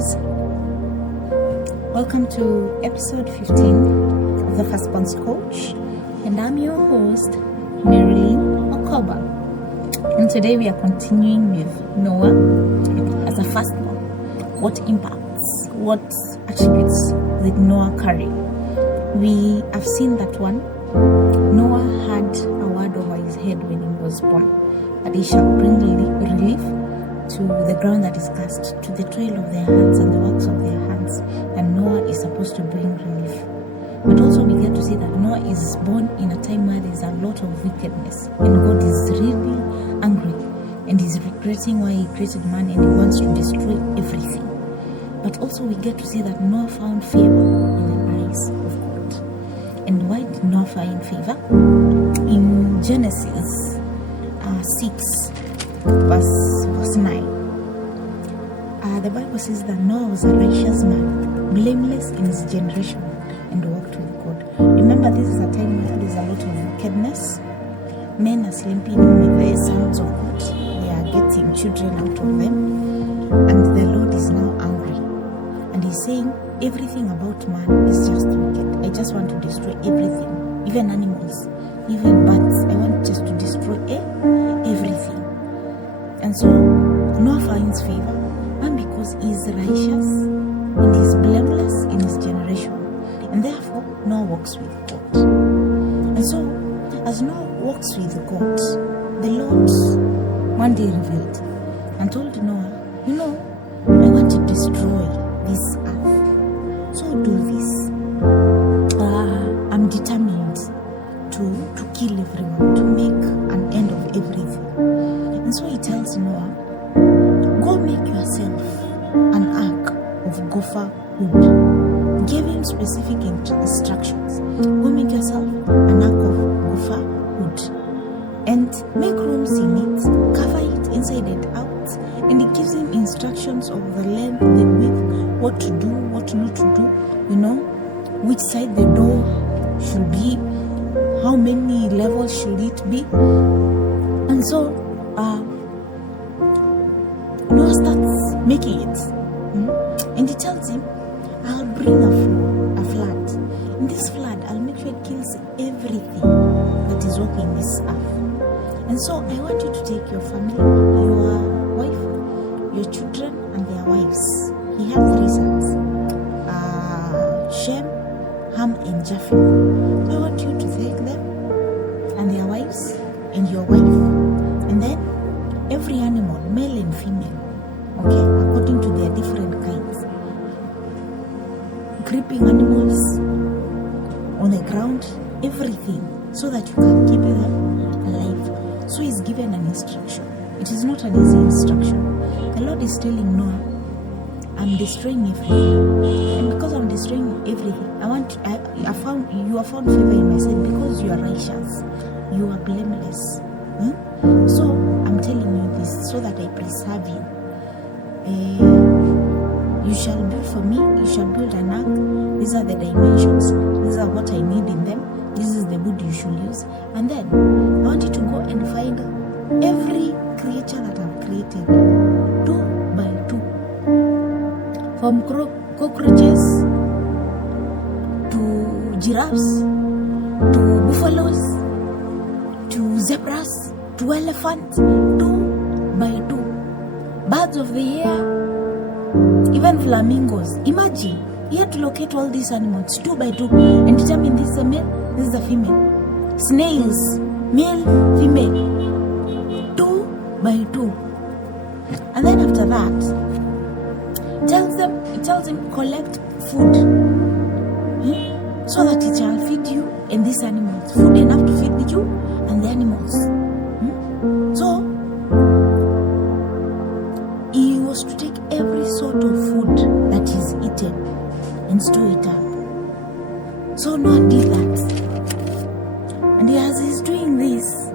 guys, welcome to episode 15 of the Firstborn's Coach, and I'm your host, Marilyn Okoba. And today we are continuing with Noah as a firstborn. What impacts, what attributes did Noah carry? We have seen that one. Noah had a word over his head when he was born, that he shall bring relief to the ground that is cast, to the toil of their hands and the works of their hands. And Noah is supposed to bring relief. But also we get to see that Noah is born in a time where there is a lot of wickedness, and God is really angry, and he's regretting why he created man, and he wants to destroy everything. But also we get to see that Noah found favor in the eyes of God. And why did Noah find favor? In Genesis 6 verse 9, the Bible says that Noah was a righteous man, blameless in his generation, and walked with God. Remember, this is a time where there's a lot of wickedness. Men are sleeping with the sons of God. They are getting children out of them, and the Lord is now angry, and he's saying everything about man is just wicked. I just want to destroy everything, even animals, even birds. I want just to destroy everything. And so Noah finds favor, and because he is righteous and he is blameless in his generation, and therefore Noah walks with God. And so as Noah walks with God, the Lord one day revealed and told Noah, I want to destroy this earth, so do this. I'm determined to kill everyone, to make an end of everything. And so he tells Noah, go make yourself an ark of gopher wood. Give him specific instructions. Go make yourself an ark of gopher wood, and make rooms in it, cover it inside and out. And he gives him instructions of the length, the width, what to do, what not to do, which side the door should be, how many levels should it be. And so Noah starts making it, and he tells him, I'll bring a flood. In this flood, I'll make sure it kills everything that is walking this earth. And so I want you to take your family, your wife, your children, and their wives. He had 3 sons, Shem, Ham, and Japheth. I want you to take them and their wives and your wife, and then every animal, male and female, according to their different kinds, creeping animals on the ground, everything, so that you can keep them alive. So he's given an instruction. It is not an easy instruction. The Lord is telling Noah, I'm destroying everything, and because I'm destroying everything, you have found favor in my sight because you are righteous, you are blameless. So I'm telling you this so that I preserve you. You shall build for me, you shall build an ark. These are the dimensions, these are what I need in them, this is the wood you should use. And then I want you to go and find every creature that I've created, 2 by 2, from cockroaches to giraffes to buffaloes to zebras to elephants, 2 by 2, birds of the air, even flamingos. Imagine, you have to locate all these animals 2 by 2 and determine this is a male, this is a female. Snails, male, female, 2 by 2. And then after that, it tells him collect food, so that it shall feed you and these animals, food enough to feed you and the animals. So he was to take every sort of food that is eaten and store it up. So Noah did that, and as he's doing this,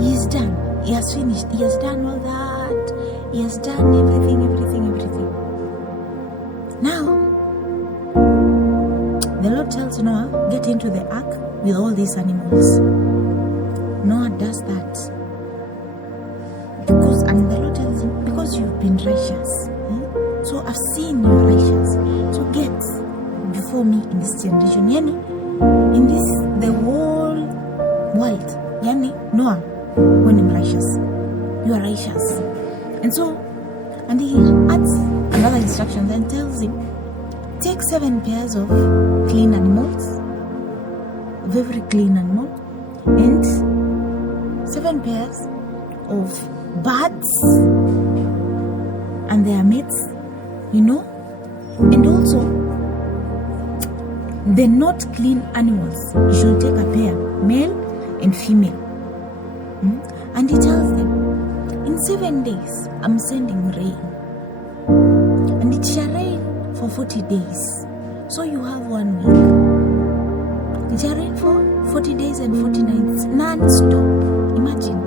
he's done. He has finished. He has done all that. He has done everything. Now the Lord tells Noah, get into the ark with all these animals. Noah does that and the Lord tells him, because you've been righteous, So I've seen your righteous. So get before me in this generation. Yani, in this, the whole world. Yani, Noah, when I'm righteous. You are righteous. And he adds another instruction, then tells him, take 7 pairs of clean animals, very clean animal, and 7 pairs of birds and their mates, and also the not clean animals. You should take a pair, male and female. And he tells them, in 7 days, I'm sending rain. And it shall rain for 40 days. So you have 1 week. It shall rain for 40 days and 40 nights. Non-stop. Imagine,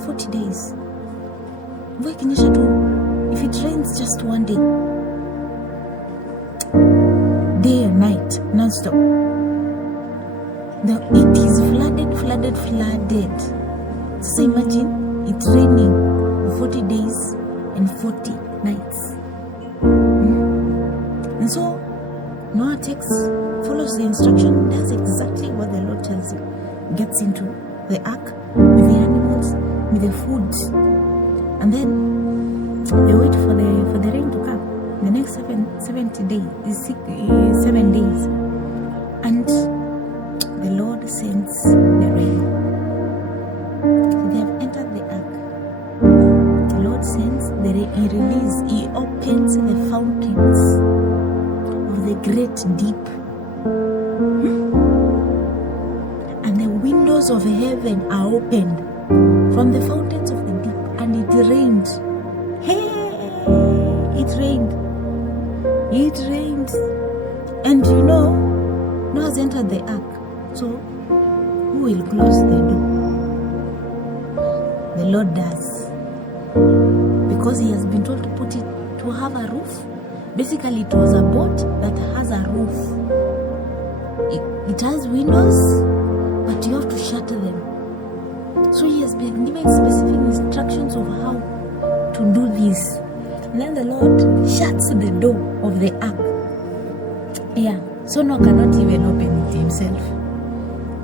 40 days. If it rains just 1 day, day and night, non-stop, it is flooded. So imagine, it's raining 40 days and 40 nights. And so Noah follows the instruction, does exactly what the Lord tells him. Gets into the ark with the animals, with the food, and then they wait for the rain to come. The next 7 days, and the Lord sends the rain. They have entered the ark. The Lord sends the rain. He opens the fountains of the great deep. And the windows of heaven are opened from the fountains of the deep. And it rained. Hey, it rained. And Noah's entered the ark. So who will close the door? The Lord does, because he has been told to have a roof. Basically, it was a boat that has a roof. It has windows, but you have to shutter them. So he has been given specific instructions of how to do this. And then the Lord shuts the door of the ark. So Noah cannot even open it himself.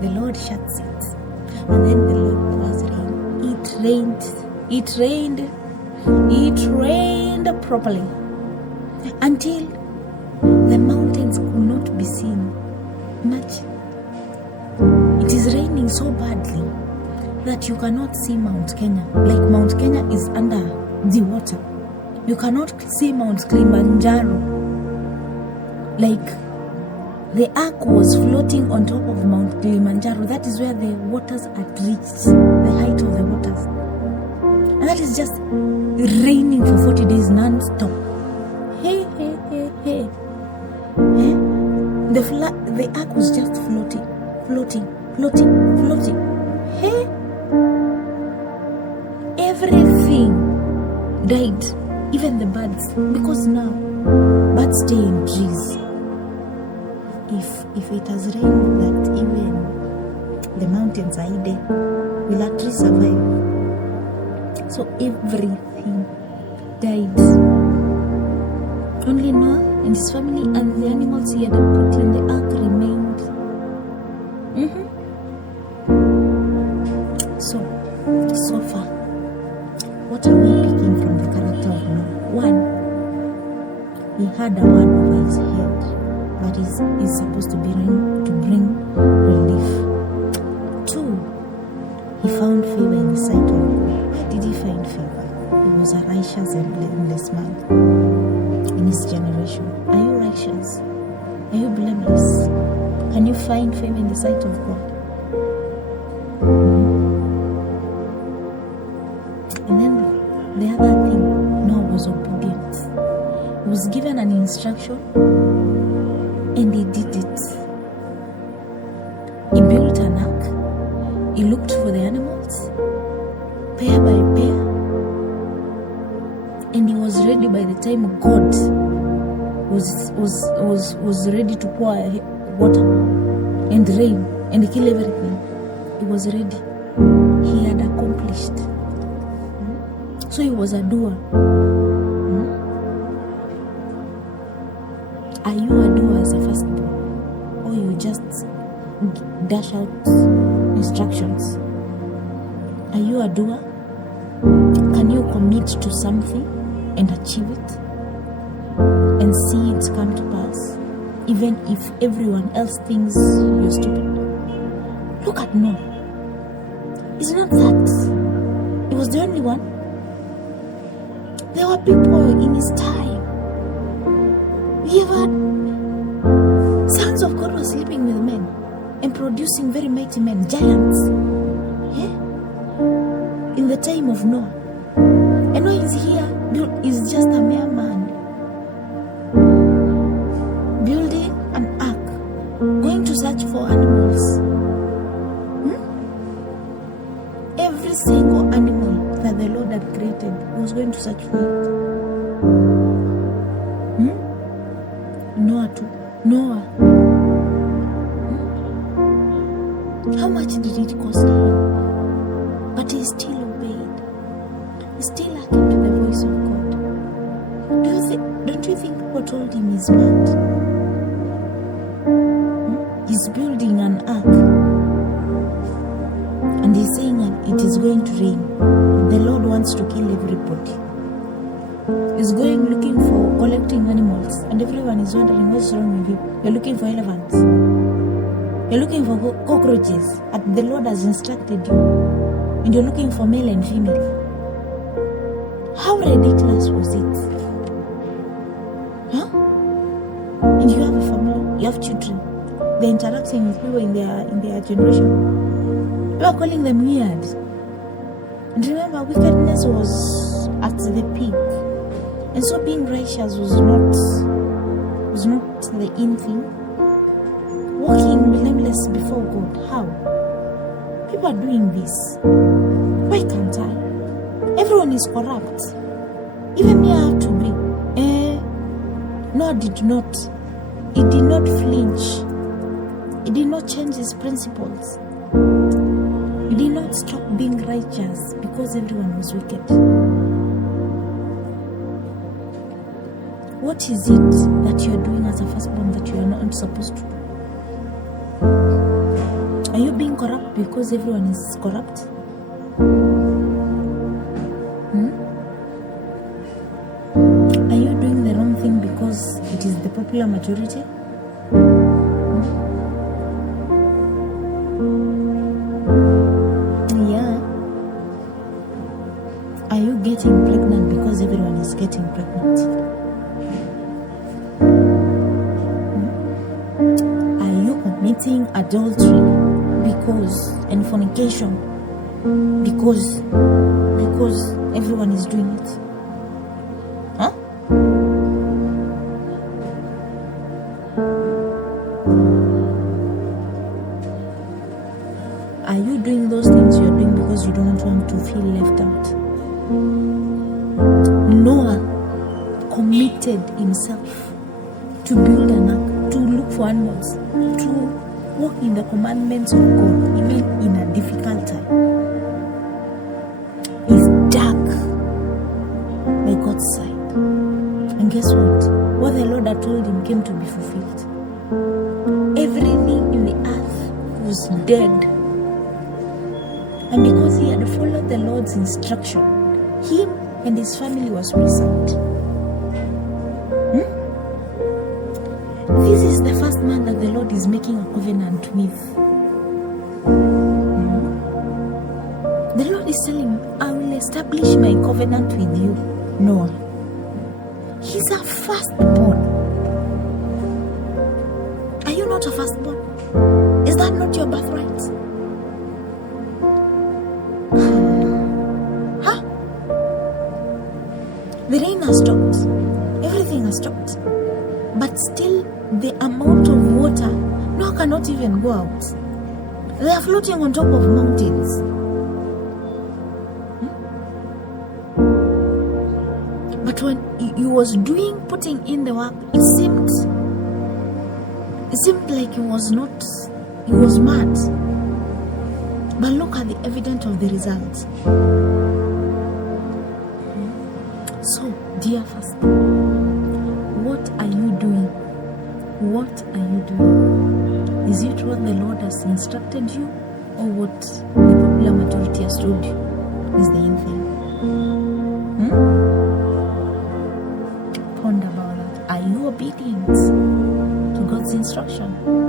The Lord shuts it. And then the Lord pours rain. It rained properly until the mountains could not be seen. Imagine. It is raining so badly that you cannot see Mount Kenya. Like Mount Kenya is under the water. You cannot see Mount Kilimanjaro. Like the ark was floating on top of Mount Kilimanjaro. That is where the waters had reached, the height of the waters. And that is just raining for 40 days non-stop. Hey. The ark was just floating. Hey. Everything died, even the birds, because now birds stay in trees. If it has rained that even the mountains are hidden, will a tree survive? So everything died. Only Noah and his family and the animals he had put in the ark remained. So far, what are we picking from the character of Noah? 1, he had a word over his head that is supposed to bring relief. 2, he found favor in the sight of God. Why did he find favor? He was a righteous and blameless man in his generation. Are you righteous? Are you blameless? Can you find favor in the sight of God? And then the other thing, Noah was obedient. He was given an instruction and he did it. He built an ark. He looked for the animals, pair by pair, and he was ready by the time God was ready to pour water and rain and kill everything. He was ready. He had accomplished. So he was a doer. Are you a doer as a firstborn, or you just dash out instructions? Are you a doer? Can you commit to something and achieve it and see it come to pass, even if everyone else thinks you're stupid? Look at Noah. It's not that he was the only one. There were people in his time. You ever had sons of God were sleeping with men and producing very mighty men, giants. Yeah? In the time of Noah. And Noah is here, is just a mere man. Building an ark, going to search for animals. Every single animal that the Lord had created, he was going to search for it. Noah too. Noah. How much did it cost him? But he still obeyed. He still hearkened to the voice of God. Don't you think people told him he's mad? He's building an ark. And he's saying it is going to rain. The Lord wants to kill everybody. He's going looking for collecting animals. And everyone is wondering, what's wrong with you? You're looking for elephants. You're looking for cockroaches. And the Lord has instructed you. And you're looking for male and female. How ridiculous was it? Huh? And you have a family, you have children. They're interacting with people in their generation. You are calling them weird. And remember, wickedness was at the peak. And so being righteous was not the in thing. Walking blameless before God. How? People are doing this. Why can't I? Everyone is corrupt. Even me, I have to be. No, did not. He did not flinch. He did not change his principles. He did not stop being righteous because everyone was wicked. What is it that you are doing as a firstborn that you are not supposed to do? Are you being corrupt because everyone is corrupt? Are you doing the wrong thing because it is the popular majority? Yeah. Are you getting pregnant because everyone is getting pregnant? Are you committing adultery and fornication because everyone is doing it? Huh? Are you doing those things you're doing because you don't want to feel left out? Noah committed himself to build an ark, to look for animals, to walk in the commandments of God, even in a difficult time. It's dark by God's side. And guess what? What the Lord had told him came to be fulfilled. Everything in the earth was dead. And because he had followed the Lord's instruction, him and his family was preserved. This is the first man that the Lord is making a covenant with. The Lord is telling him, I will establish my covenant with you, Noah. He's a firstborn. Are you not a firstborn? Is that not your birthright? Huh? The rain has stopped. Everything has stopped. But still, the amount of water, Noah cannot even go out. They are floating on top of mountains. But when he was putting in the work, it seemed like he was mad. But look at the evidence of the results. So, dear firstborn, what are you doing What are you doing? Is it what the Lord has instructed you, or what the popular majority has told you is the in thing? Ponder about that. Are you obedient to God's instruction?